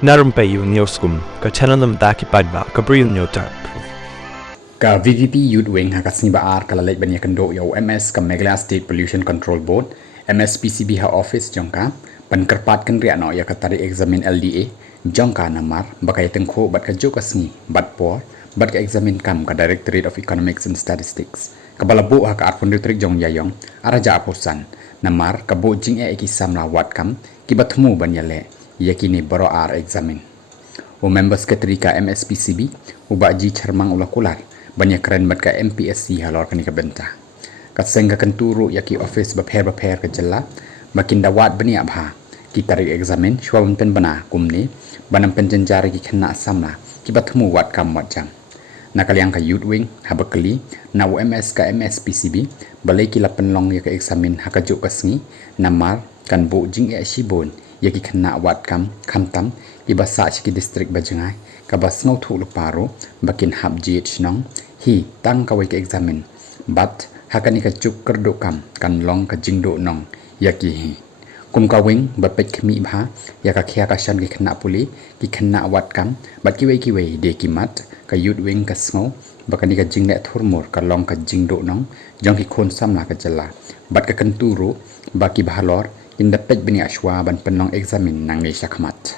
Na Rympei U channel paidbah Bri U Hynñiewtrep. Ka VPP Youth Wing Khasi baar kalalek Ïakynduh yo MS ka Meghalaya State Pollution Control Board MSPCB ha office jongka pankerpat kynriah no ya katari eksamin LDA jongka namar baka iatyngkhuh bat ka jokasngi bat por bat ka eksamin kam ka Directorate of Economics and Statistics ka balabu ha ka arpun ditrik jong yayong araja apusan namar ka bo jing e ikisam la wat kam ki bathmu banyale yakini baroh ar eksamin o members ketrika MSPCB ubaji charmang ula kular banyak keren bat ka MPSC halor kani ka benta kat sengga kenturu yaki office baper ka jella makin dawat bani abha ki tarik eksamin shwabun pen bana kumni banam penjenjari ki kena samla ki bathmu wat kam wat jam nakaliang ka youth wing habakali na UMS ka MSPCB balai ki lapen long ya ka eksamin hakajuk kasngi namar kan bo jing e shibun yaki kena wat kam khamtam ki basa ki district bajengai ka bas ngau thu luparo bakin hab jit nong hi tang ka wai ka eksamin bat hakani ka juk kerdo kam kan long ka jingdo nong yaki hi kum ka wing bapet khmi bha ya ka khya ka shan ki khna puli ki khna wat kam bat ki wei de ki mat ka youth wing ka sngo bakani ka jingle thurmur ka long ka jingdo nong jong ki khon samla ka jalla bat ka kanturu baki bhalor in the pet bani ashwa ban penong eksamin nang ni shakmat